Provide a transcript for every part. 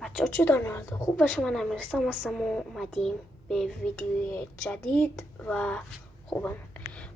بچه ها چه دارین؟ خوب باشه. من امیرسام هستم و اومدیم به ویدیو جدید و خوبم.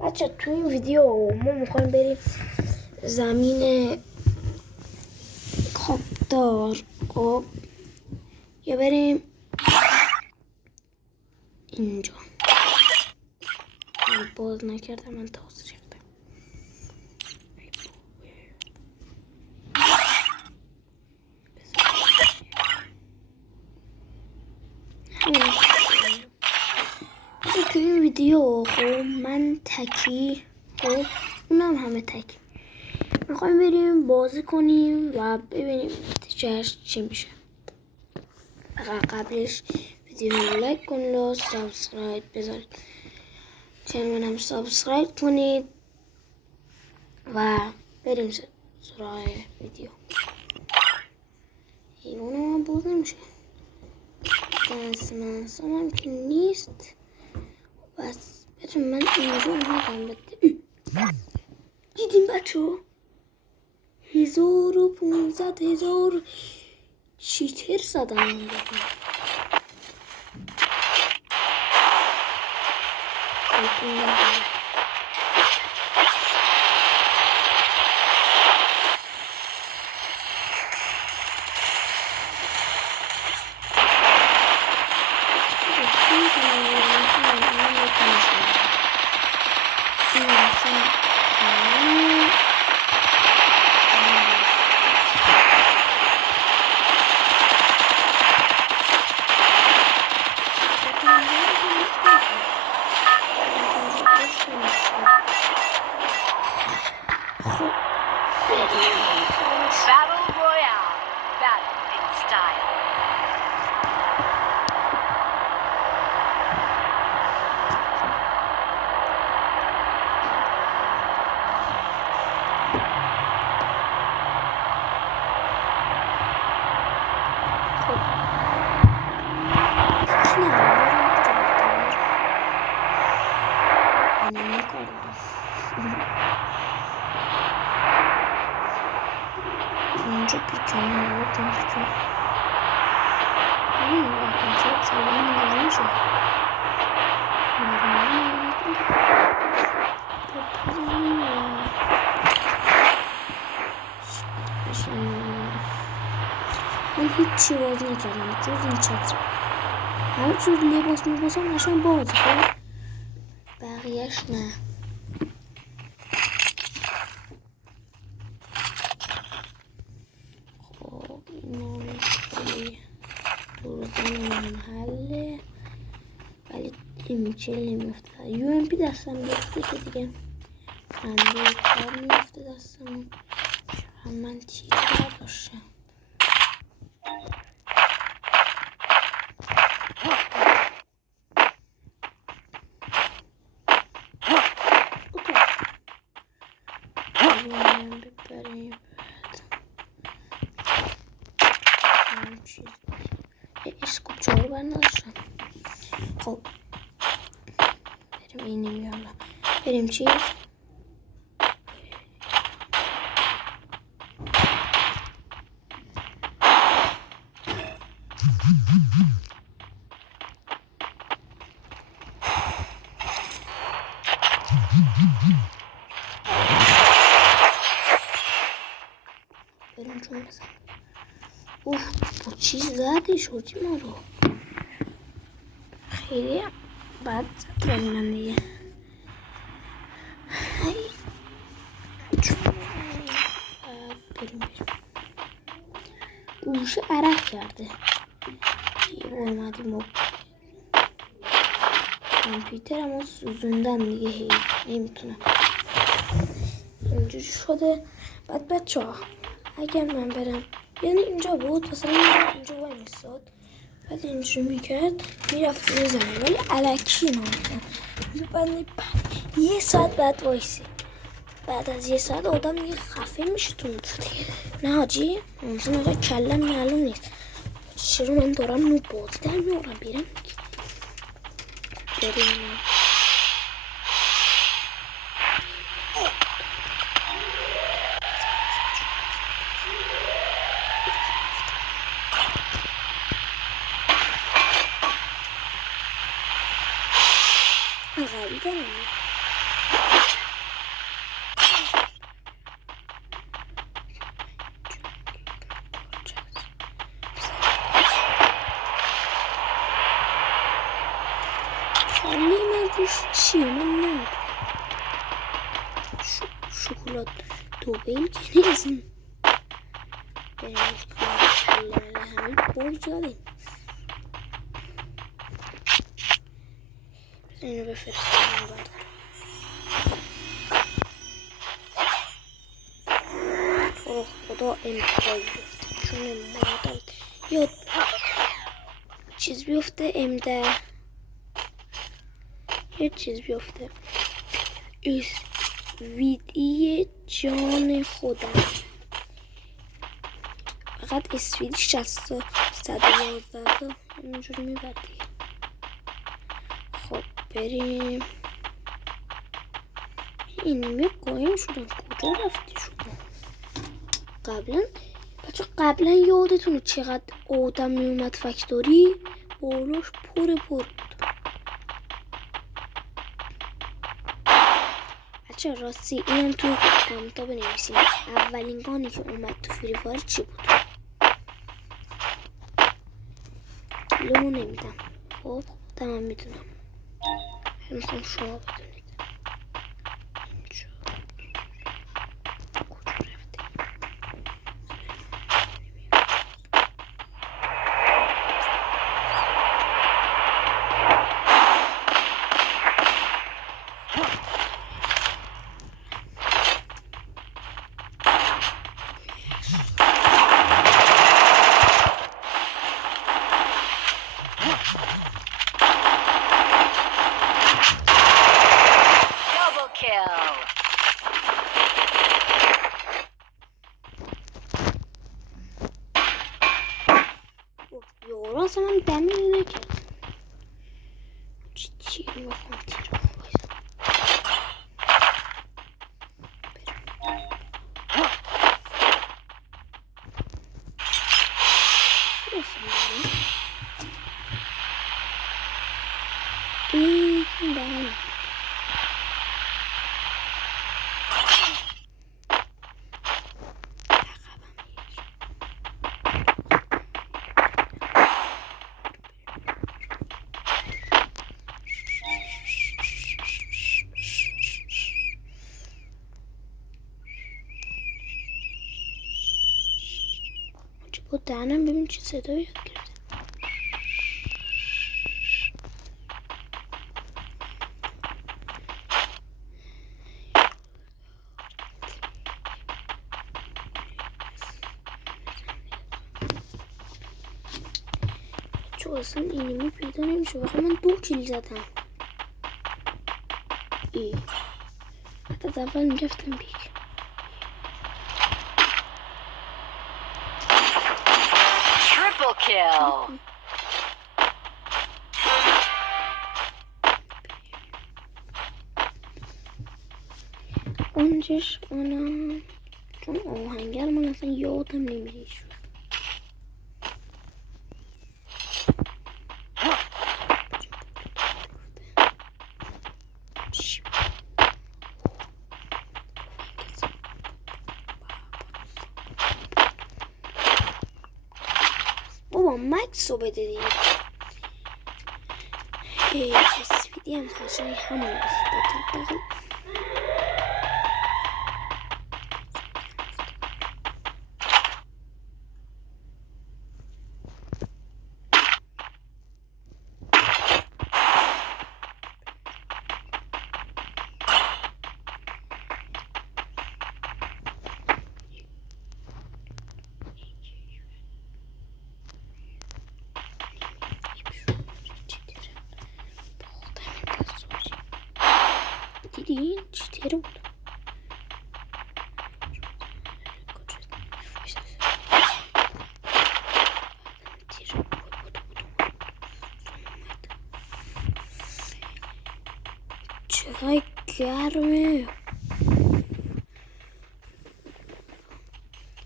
بچه توی این ویدیو ما میخوایم بریم زمین کاپدار خب یا بریم اینجا. باز نکردم من تاس ریختم. توی این ویدیو خب من تکی خب اونم همه تکی میخوایم بریم بازی کنیم و ببینیم نتیجهش چی میشه. قبلش ویدیو رو لایک کنید و سابسکرایب بذارید، چنلم سابسکرایب کنید و بریم سراغ ویدیو. ایوان من باز نمیشه، دست من که نیست. بس بچه من اینجا اومدم دیدیم بچه 1500 چیتر زدم. Battle Royale. Battle in style. Önce pikanı oradan pikanı. Çok seviyorum olunca. من هیچی باز نکردم جز این چتر. هر جور لباس میباسم نشان باز خب بقیهش نه. خب اینا دوزن منحله ولی این چه نمیفته. یو ام پی دستم بیفته که دیگه خنده کار میفته دستم. شاید من تیر برداشتم. اسکوپ چهار بر نداشتم. خب بریم اینیم یالا بریم چی؟ بریم چون بزن. اوه با چی زدی شدی ما رو؟ خیلی بد زد ولی من دیگه بریم گوشه عرق کرده. یه اومدیم و کامپیوترم رو سوزوندن دیگه. هی نمیتونم اینجوری شده. بعد بچه ها اگر من برم یعنی اینجا بود مثلا اینجا وای میستاد بعد اینجوری میکرد میرفت میزنه ولی علکی نمیکرد. بعد یه ساعت بعد وایسی بعد از یه ساعت آدم دیگه خفه میشه تو نه حاجی ممکنه آقا کلم معلوم نیست چرا من دارم نو بازی در میارم بریم میدنم چالی من روش چیه من نه شکلات دوبیل که نیستم بریم همه برج داریم اینو بفرستیم بعد تو رو خدا امتحال بیفته چون مادر یا چیز بیفته امده یه چیز بیفته اسویدی جان خودم فقط اسویدی 111 اینجوری میبردی خب بریم اینمی قایم شدن کجا رفتی شما قبلا یادتونه چقدر آدم میومد فکتوری بالاش پر بود بچه راستی اینم تو کامنتا بنویسین اولین گانی که اومد تو فری فایر چی بود لمو نمیدم خب خودم هم میدونم میخوام شما بدونید اینجا کجا رفته Double kill. یارو اصلا من دمی نکرد چی میخوام تیر این دهنم با دهنم ببین چه صدایی یاد گرفته چون اصلا اینمی پیدا نمیشه وقتی من 2 کیل زدم حتی از اول میرفتم بیک Triple kill. اونجش اونم چون آهنگر من اصلا یادم نمیره شد بابا مکس رو بده دیگه اسویدی هم قشنگ همون است دیدین چیتر بود چقدر گرمه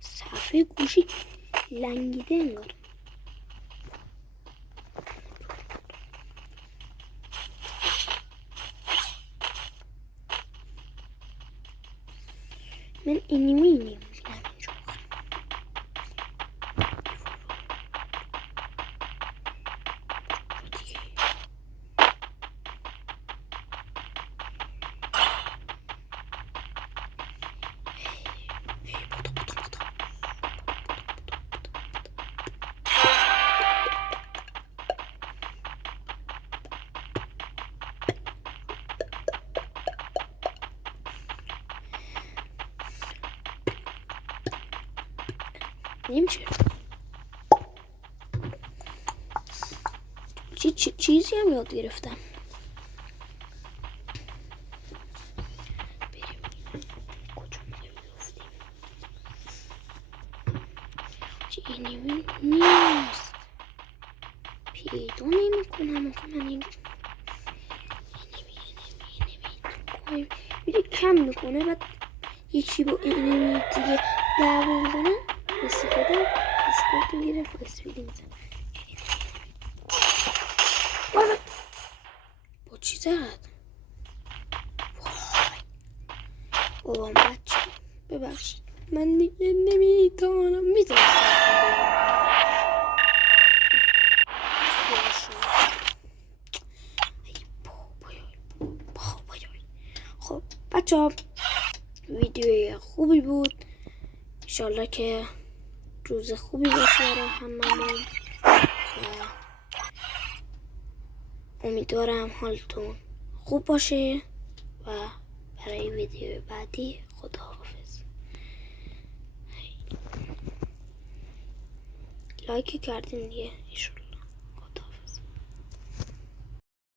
صفحه گوشی لنگیده انگار اینی میبینم اینجا. نمیشه چیزی هم یاد گرفتم. بریم کجا میفتیم؟ چه اینی نیست پیدا نمی کنم. آخه من این میره کم میکنه، بعد یکی با اینمی دیگه دعوا میکنه، استفاده اسکوپ میگیره با اسپیدی میزن. با چی زد؟ بابام بچه ببخشید، من دیگه نمیتونم. خب بچه ها، ویدیوی خوبی بود. انشالله که روز خوبی باشه برای هممون و امیدوارم حالتون خوب باشه و برای ویدیو بعدی خداحافظ. لایک کردین دیگه.